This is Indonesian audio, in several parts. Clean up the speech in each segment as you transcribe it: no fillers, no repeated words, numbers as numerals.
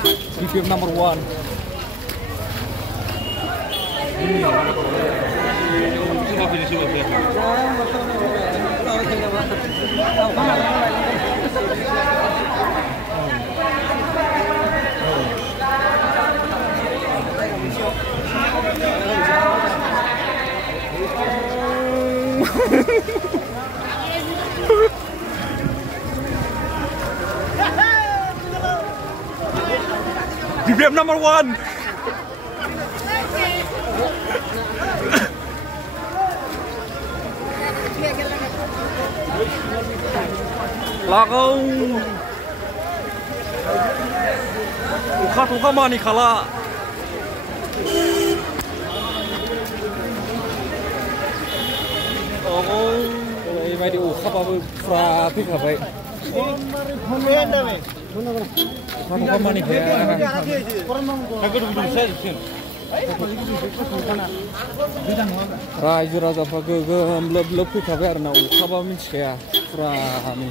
BBM number 1. BBM number 1. Lakau. Uka mani kala. Oh, ini mai di uka apa frapi kapai. Uka mani kaya. Raja raja pakai gelap kapai arna uka apa mincaya frami.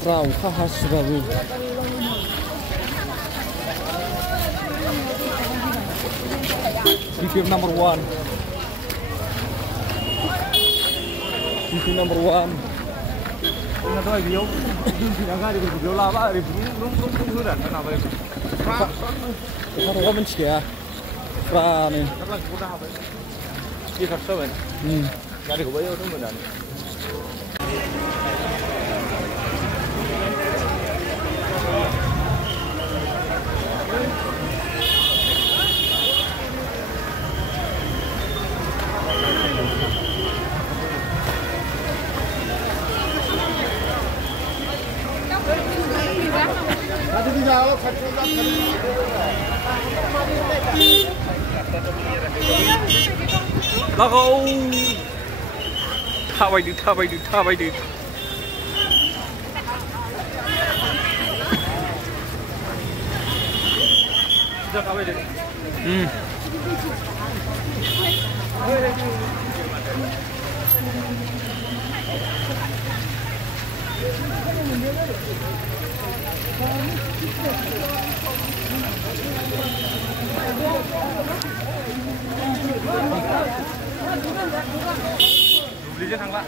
Fra uka khas babu. BBM number 1. BBM number 1. Ini tuh video, jangan di video lama, di belum sudah kan apa itu? Kalau mencari ya, fra nih. Ini kerja kan? Jadi gue bayar tuh benar. Lakau. Thabai du. Sudah thabai du. Beli aja Kang Pak.